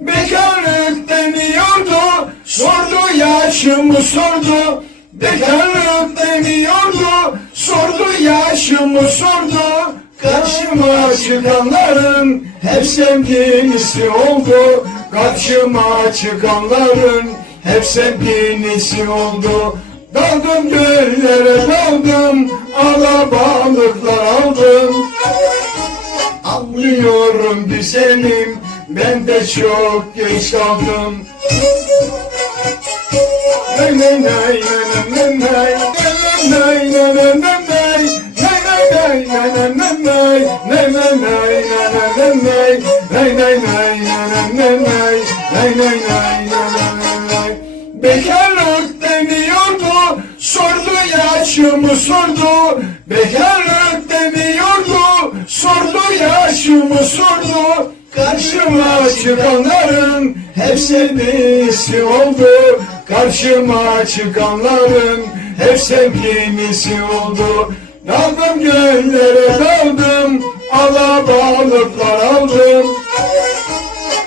Bekarlık deniyordu, sordu yaşımı sordu. Bekarlık deniyordu, sordu yaşımı sordu. Karşıma çıkanların hep sevgilisi oldu. Karşıma çıkanların hep sevgilisi oldu. Daldım göllere daldım, alabalıklar aldım. Anlıyorum güzelim, ben de çok geç kaldım. Lay lay lay lay lay lay lay lay lay lay lay lay lay lay Bekarlık deniyordu, sordu yaşımı sordu. Bekarlık deniyordu, sordu yaşımı sordu. Karşıma çıkanların hep sevgilisi oldu. Karşıma çıkanların hep sevgilisi oldu. Daldım göllere daldım, alabalıklar aldım.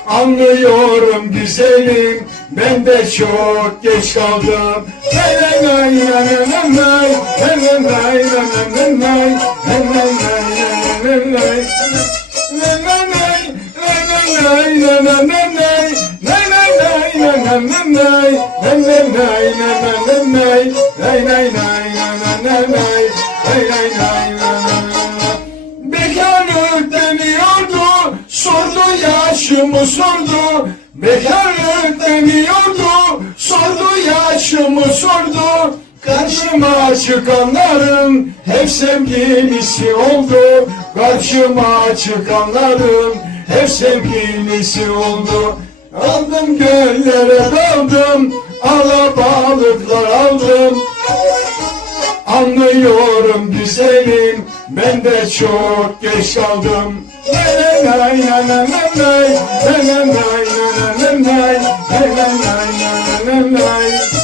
Anlıyorum güzelim, ben de çok geç kaldım. Lay lay lay lay lay lay, lay lay lay lay lay lay, lay lay lay lay lay lay. Lay lay lay, lay yaşımı sordu. Bekarlık deniyordu, sordu yaşımı sordu. Karşıma çıkanların hep sevgilisi oldu. Karşıma çıkanların hep sevgilisi oldu. Aldım göllere daldım, alabalıklar aldım. Anlıyorum güzelim, ben de çok geç kaldım. Lay